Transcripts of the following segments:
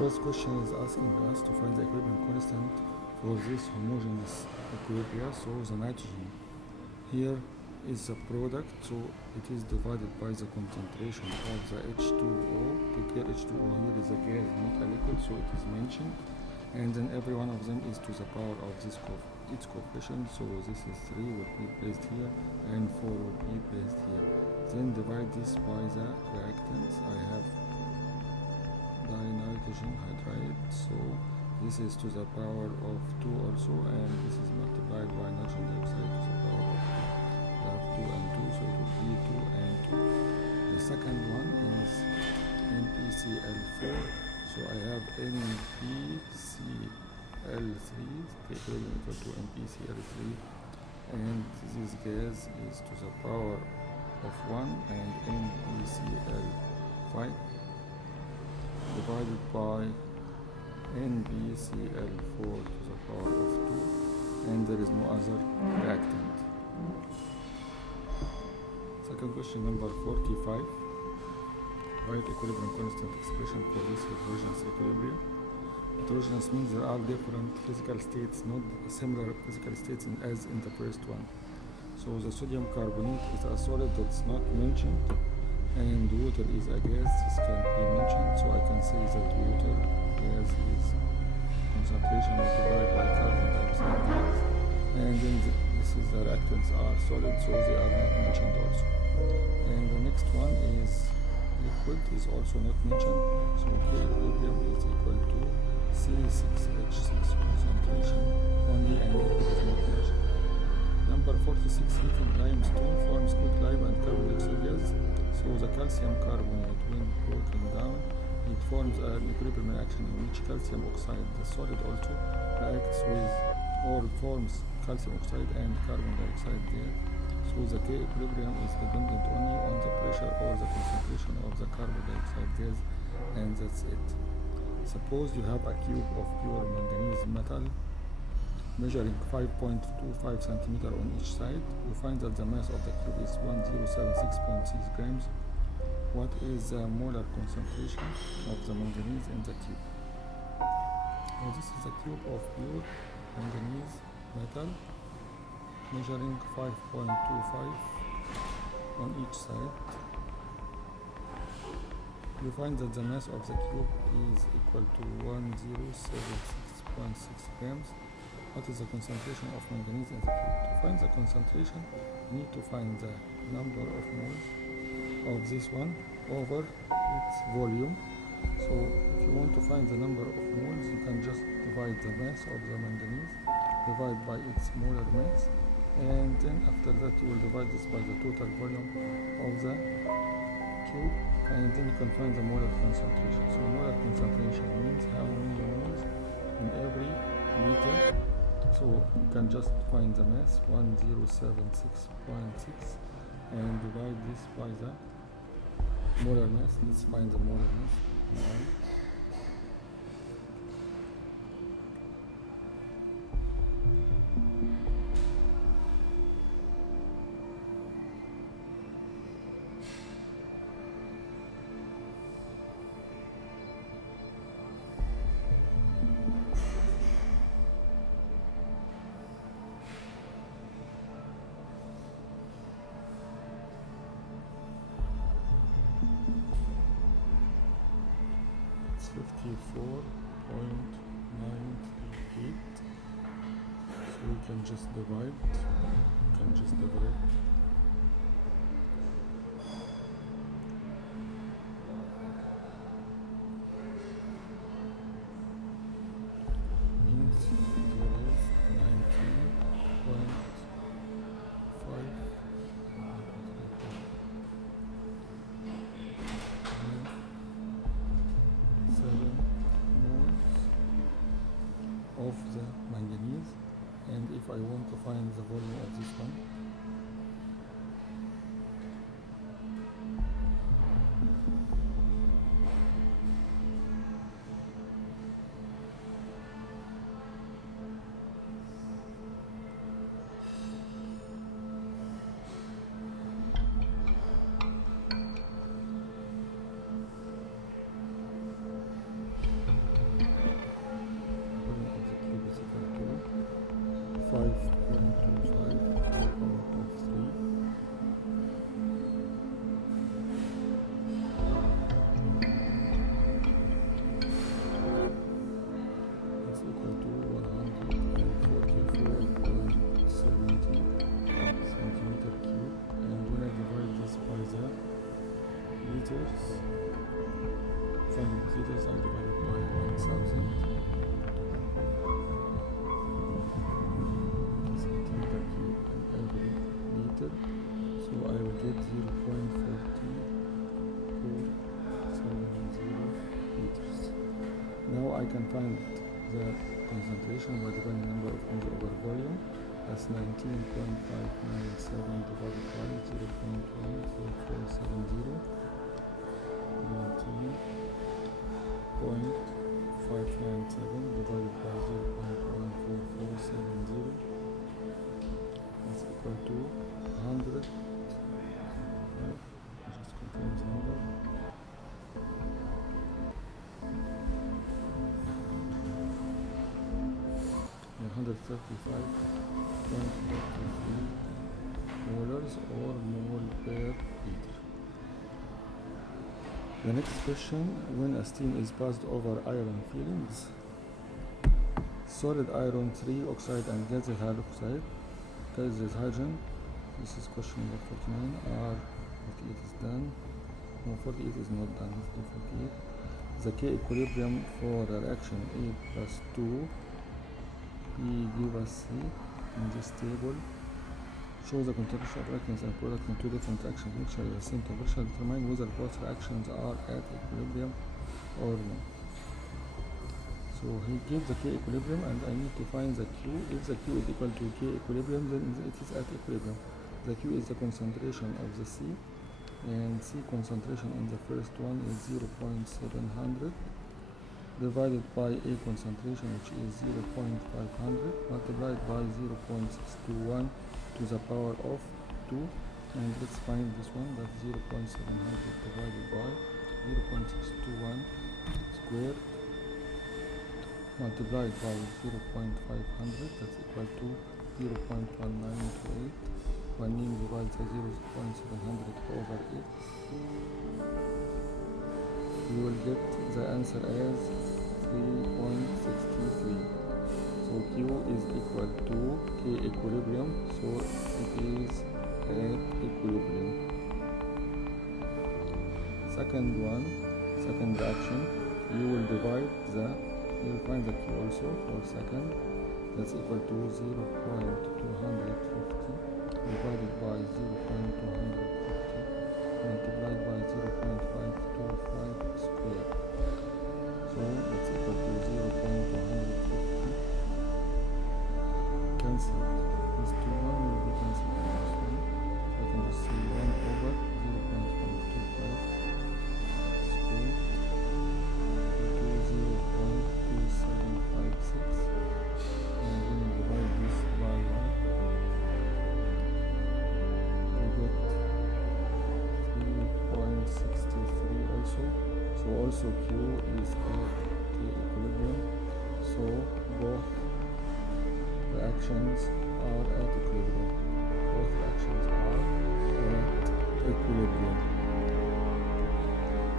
first question is asking us to find the equilibrium constant for this homogeneous equilibrium. So the nitrogen here is the product, so it is divided by the concentration of the H2O. Take care, H2O here is a gas, not a liquid, so it is mentioned. And then every one of them is to the power of its coefficient. So this is 3 will be placed here and 4 will be placed here. Then divide this by the reactants. I have dinitrogen hydride, so this is to the power of 2 also, and this is multiplied by nitrogen dioxide to the power of 2. I have 2 and 2, so it will be 2 and 2. The second one is NPCl4, so I have NPCl3, equal to NPCl3, and this gas is to the power of 1, and NPCl5 divided by NBCl4 to the power of 2, and there is no other reactant. Second question, number 45. Write equilibrium constant expression for this heterogeneous equilibrium. Heterogeneous means there are different physical states, not similar physical states as in the first one. So the sodium carbonate is a solid that's not mentioned, and water is a gas. This can be mentioned, so I can say that water gas is concentration multiplied by carbon dioxide gas, and then this is the reactants are solid, so they are not mentioned also. And the next one is liquid, is also not mentioned, so K equilibrium is equal to C6H6 concentration only, and liquid is not mentioned. Number 46, heating limestone forms quick lime and carbon dioxide gas. So the calcium carbonate, when broken down, it forms an equilibrium reaction in which calcium oxide, the solid, also reacts with or forms calcium oxide and carbon dioxide gas. So the K equilibrium is dependent only on the pressure or the concentration of the carbon dioxide gas, and that's it. Suppose you have a cube of pure manganese metal measuring 5.25 centimeter on each side. You find that the mass of the cube is 1076.6 grams. What is the molar concentration of the manganese in the cube? Now this is a cube of pure manganese metal measuring 5.25 on each side. You find that the mass of the cube is equal to 1076.6 grams. What is the concentration of manganese in the cube? To find the concentration, you need to find the number of moles of this one over its volume. So if you want to find the number of moles, you can just divide the mass of the manganese, divide by its molar mass, and then after that you will divide this by the total volume of the cube, and then you can find the molar concentration. So molar concentration means how many moles in every liter. So you can just find the mass 1076.6 and divide this by the molar mass. Let's find the molar mass. It's 54.98. So we can just divide. Means there is 19.5 7 moles of the manganese. And if I want to find the volume of this one, meters and divided by 1000. Setting the cube in every liter, so I will get 0.4470 liters. Now I can find the concentration by dividing number of moles over volume. That's 19.597 divided by 0.14470. 19.597 divided by 0.14470. That's equal to 100. Just confirm the number. 135.43 molars or mole per liter. The next question, when a steam is passed over iron filings, solid iron 3 oxide and gaseous hydroxide, gaseous hydrogen. This is question number 49. R48 is done. No, 48 is not done. Let's do 48. The K equilibrium for the reaction A plus 2 P give us C in this table. Show the concentration of reactants and products in two different reaction mixture at the same temperature. Determine whether both reactions are at equilibrium or not. So he gives the K equilibrium and I need to find the Q. If the Q is equal to K equilibrium, then it is at equilibrium. The Q is the concentration of the C, and C concentration in the first one is 0.700 divided by A concentration, which is 0.500 multiplied by 0.621 to the power of 2, and let's find this one. That's 0.700 divided by 0.621 squared multiplied by 0.500, that's equal to 0.1928. When you divide the 0.700 over 8, you will get the answer as 3.63. So Q is equal to K equilibrium, so it is at equilibrium. Second reaction, you will find the Q also for second. That's equal to 0.250 divided by 0.250 multiplied by 0.525 squared. So it's equal to 0.250. Cancel. This 2 1 will be cancelled by this one. So I can just see 1 over 0.525 squared equal to 0.2756. And when you divide this by 1, you get 3.63 also. So also Q is at K equilibrium. So both reactions are at equilibrium. Both reactions are at equilibrium.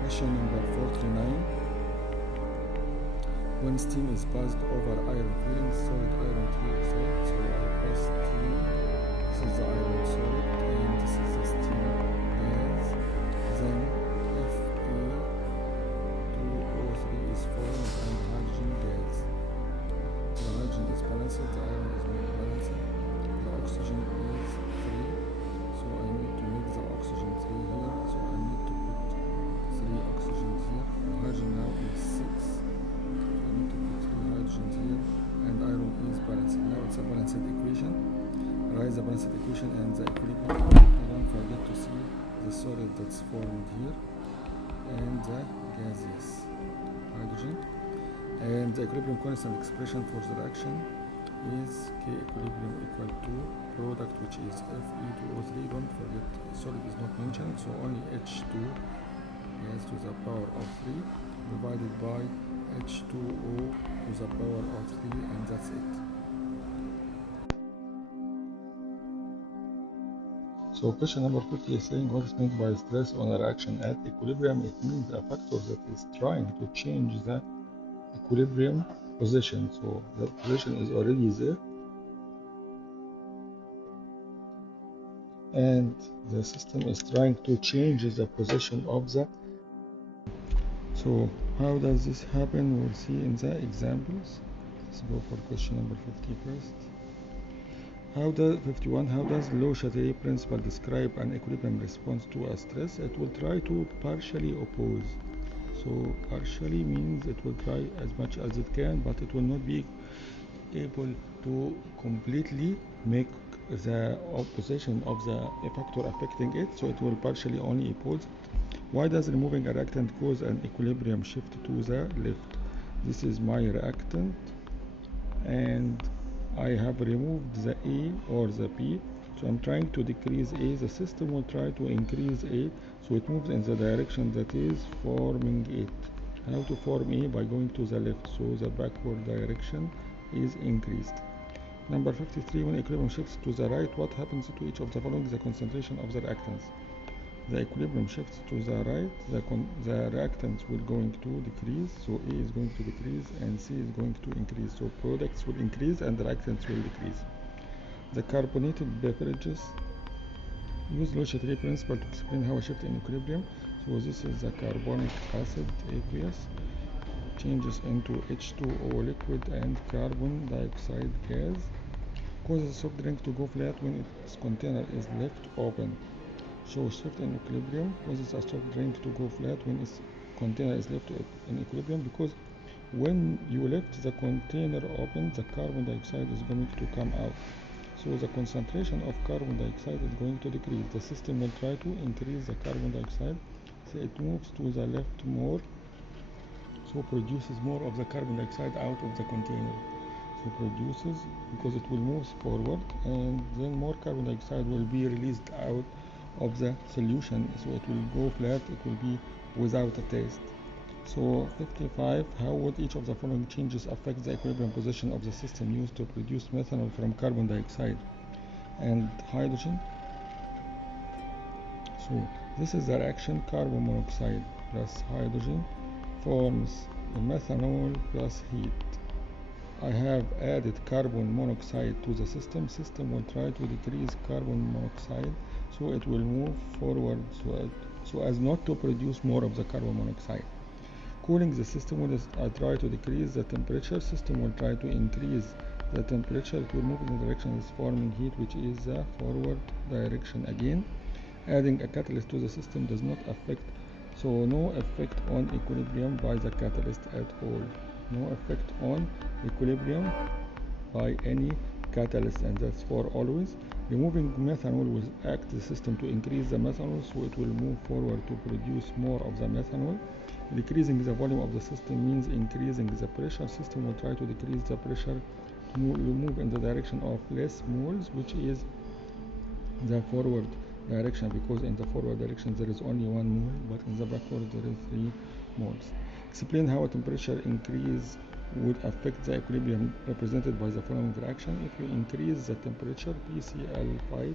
Question number 49. When steam is passed over iron filings, solid iron 3 oxide, so I pass steam. This is the iron solid and this is the steam gas. Then Fe2O3 is formed and hydrogen gas. The hydrogen is balanced, the iron is not balanced. The oxygen is 3, so I need to make the oxygen 3 here, so I need to put 3 oxygens here. The hydrogen now is 6. Here and iron is balanced. Now it's a balanced equation. Write the balanced equation and the equilibrium. And don't forget to see the solid that's formed here and the gaseous hydrogen. And the equilibrium constant expression for the reaction is K equilibrium equal to product, which is Fe2O3. Don't forget solid is not mentioned, so only H2 gas to the power of 3 divided by H2O to the power of 3, and that's it. So question number 50 is saying what is meant by stress on a reaction at equilibrium. It means a factor that is trying to change the equilibrium position. So the position is already there and the system is trying to change the position of the So how does this happen? We'll see in the examples. Let's go for question number 50 first. How does Le Chatelier principle describe an equilibrium response to a stress? It will try to partially oppose. So partially means it will try as much as it can, but it will not be able to completely make the opposition of the factor affecting it, so it will partially only oppose it. Why does removing a reactant cause an equilibrium shift to the left? This is my reactant and I have removed the A or the B, so I'm trying to decrease A. The system will try to increase A, so it moves in the direction that is forming it. How to form A? By going to the left, so the backward direction is increased. Number 53, when equilibrium shifts to the right, what happens to each of the following? The concentration of the reactants. The equilibrium shifts to the right, the reactants will going to decrease, so A is going to decrease and C is going to increase, so products will increase and the reactants will decrease. The carbonated beverages use Le Chatelier principle to explain how a shift in equilibrium. So this is the carbonic acid aqueous changes into H2O liquid and carbon dioxide gas, causes a soft drink to go flat when its container is left open. So shift in equilibrium causes a soft drink to go flat when its container is left in equilibrium, because when you left the container open, the carbon dioxide is going to come out. So the concentration of carbon dioxide is going to decrease. The system will try to increase the carbon dioxide, so it moves to the left more, so produces more of the carbon dioxide out of the container. So produces, because it will move forward, and then more carbon dioxide will be released out of the solution, so it will go flat, it will be without a taste. So 55, how would each of the following changes affect the equilibrium position of the system used to produce methanol from carbon dioxide and hydrogen? So this is the reaction: carbon monoxide plus hydrogen forms methanol plus heat. I have added carbon monoxide to the system. System will try to decrease carbon monoxide, so it will move forward so as not to produce more of the carbon monoxide. Cooling the system will try to decrease the temperature. System will try to increase the temperature. It will move in the direction is forming heat, which is the forward direction again. Adding a catalyst to the system does not affect, so no effect on equilibrium by the catalyst at all. No effect on equilibrium by any catalyst, and that's for always. Removing methanol will act the system to increase the methanol, so it will move forward to produce more of the methanol. Decreasing the volume of the system means increasing the pressure. System will try to decrease the pressure to move in the direction of less moles, which is the forward direction, because in the forward direction there is only 1 mole, but in the backward there is 3 moles. Explain how a temperature increase would affect the equilibrium represented by the following reaction. If you increase the temperature, PCl5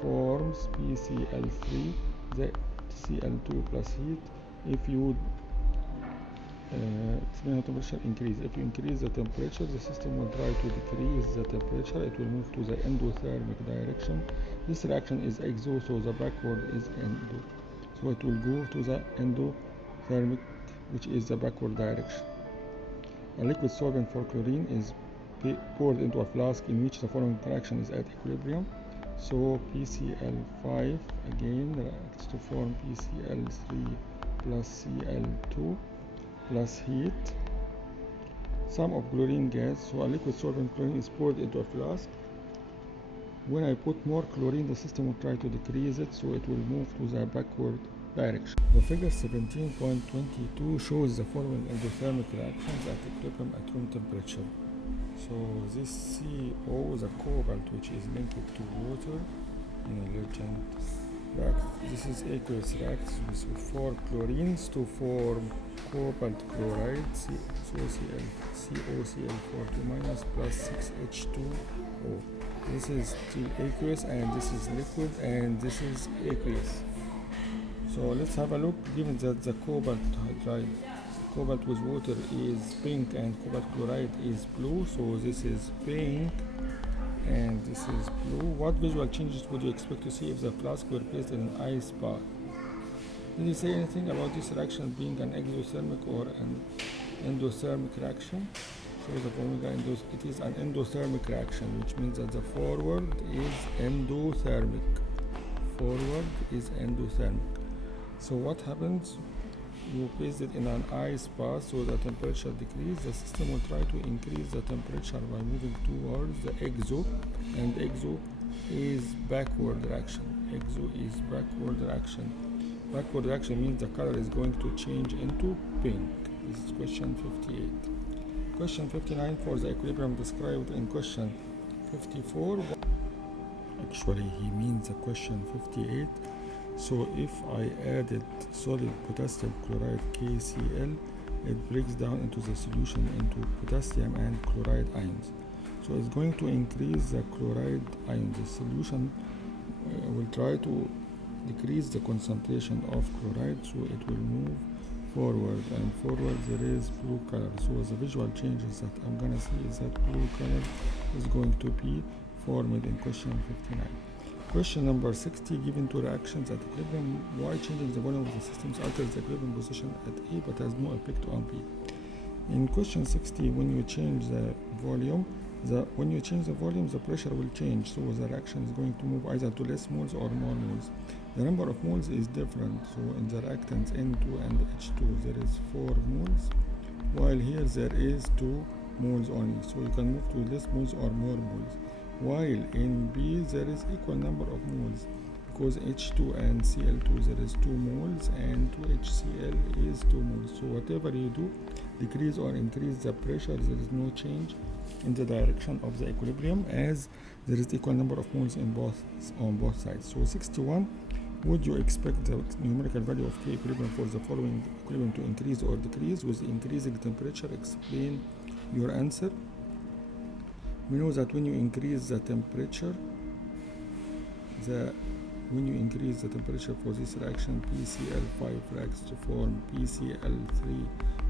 forms PCl3, the Cl2 plus heat. If you explain how temperature increase. If you increase the temperature, the system will try to decrease the temperature. It will move to the endothermic direction. This reaction is exo, so the backward is endo. So it will go to the endothermic, which is the backward direction. A liquid solvent for chlorine is poured into a flask in which the following reaction is at equilibrium. So PCl5 again reacts to form PCl3 plus Cl2 plus heat. Sum of chlorine gas. So a liquid solvent chlorine is poured into a flask. When I put more chlorine, the system will try to decrease it, so it will move to the backward direction. The figure 17.22 shows the following endothermic reactions at equilibrium at room temperature. So this CO, the cobalt, which is linked to water in a reagent, this is aqueous, reacts with 4 chlorines to form cobalt chloride, COCl4 plus 6H2O. This is still aqueous, and this is liquid, and this is aqueous. So let's have a look. Given that the cobalt hydride, cobalt with water, is pink and cobalt chloride is blue, so this is pink and this is blue. What visual changes would you expect to see if the flask were placed in an ice bath? Did you say anything about this reaction being an exothermic or an endothermic reaction? So the formula it is an endothermic reaction, which means that the forward is endothermic. Forward is endothermic. So what happens? You place it in an ice bath so the temperature decreases. The system will try to increase the temperature by moving towards the exo, and exo is backward reaction. Exo is backward reaction. Backward reaction means the color is going to change into pink. This is question 58. Question 59 for the equilibrium described in question 54. Actually, he means the question 58. So if I added solid potassium chloride KCl, it breaks down into the solution into potassium and chloride ions. So it's going to increase the chloride ions. The solution will try to decrease the concentration of chloride, so it will move forward, and forward there is blue color. So the visual changes that I'm gonna see is that blue color is going to be formed in question 59. Question number 60, given two reactions at equilibrium, why changing the volume of the systems alters the equilibrium position at A but has no effect on B? In question 60, when you change the volume, the pressure will change, so the reaction is going to move either to less moles or more moles. The number of moles is different, so in the reactants N2 and H2 there is 4 moles, while here there is 2 moles only, so you can move to less moles or more moles. While in B there is equal number of moles, because H2 and Cl2 there is 2 moles and 2HCl is 2 moles. So whatever you do, decrease or increase the pressure, there is no change in the direction of the equilibrium, as there is equal number of moles on both sides. So 61, would you expect the numerical value of K equilibrium for the following equilibrium to increase or decrease with increasing temperature? Explain your answer. We know that when you increase the temperature, for this reaction, PCl5 reacts to form PCl3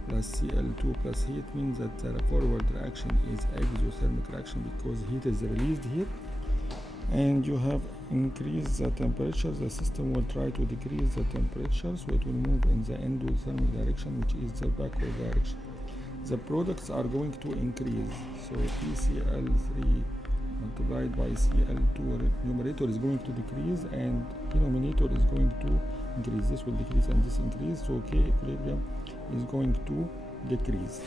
plus Cl2 plus heat, means that the forward reaction is exothermic reaction because heat is released here, and you have increased the temperature. The system will try to decrease the temperature, so it will move in the endothermic direction, which is the backward direction. The products are going to increase, so PCl3 multiplied by Cl2, numerator is going to decrease and denominator is going to increase. This will decrease and this increase, so K equilibrium is going to decrease.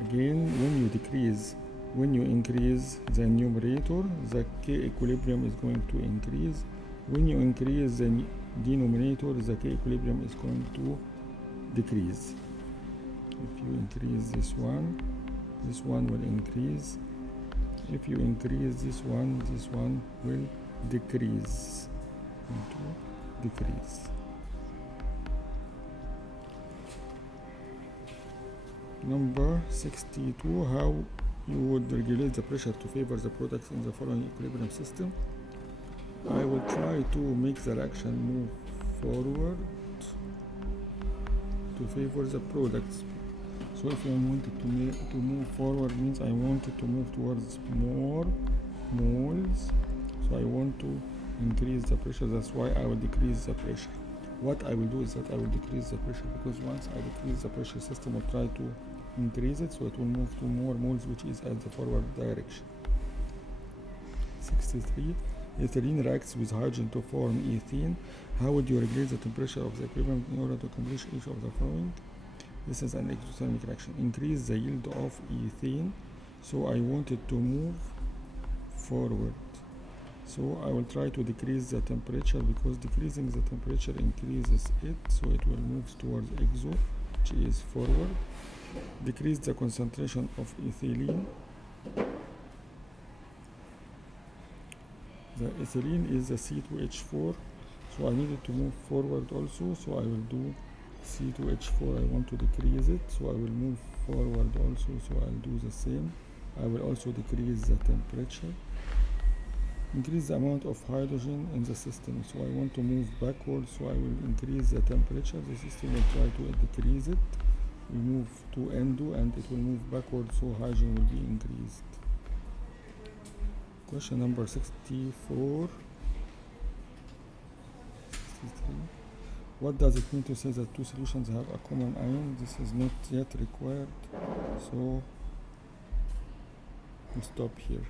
Again, when you increase the numerator, the K equilibrium is going to increase. When you increase the denominator, the K equilibrium is going to decrease. If you increase this one will increase. If you increase this one will decrease. Number 62, how you would regulate the pressure to favor the products in the following equilibrium system? I will try to make the reaction move forward to favor the products. So if I wanted to move forward, means I wanted to move towards more moles, so I want to increase the pressure. That's why I will decrease the pressure. What I will do is that I will decrease the pressure, because once I decrease the pressure, system will try to increase it, so it will move to more moles, which is at the forward direction. 63, ethylene reacts with hydrogen to form ethene. How would you regulate the temperature of the equilibrium in order to accomplish each of the following? This is an exothermic reaction. Increase the yield of ethene, so I wanted to move forward, so I will try to decrease the temperature, because decreasing the temperature increases it, so it will move towards exo, which is forward. Decrease the concentration of ethylene. The ethylene is the C2H4, so I needed to move forward also, so I will do C2H4. I want to decrease it, so I will move forward also, so I'll do the same. I will also decrease the temperature. Increase the amount of hydrogen in the system, so I want to move backward, so I will increase the temperature. The system will try to decrease it. We move to endo and it will move backward, so hydrogen will be increased. Question number 64. What does it mean to say that two solutions have a common ion? This is not yet required, so we'll stop here.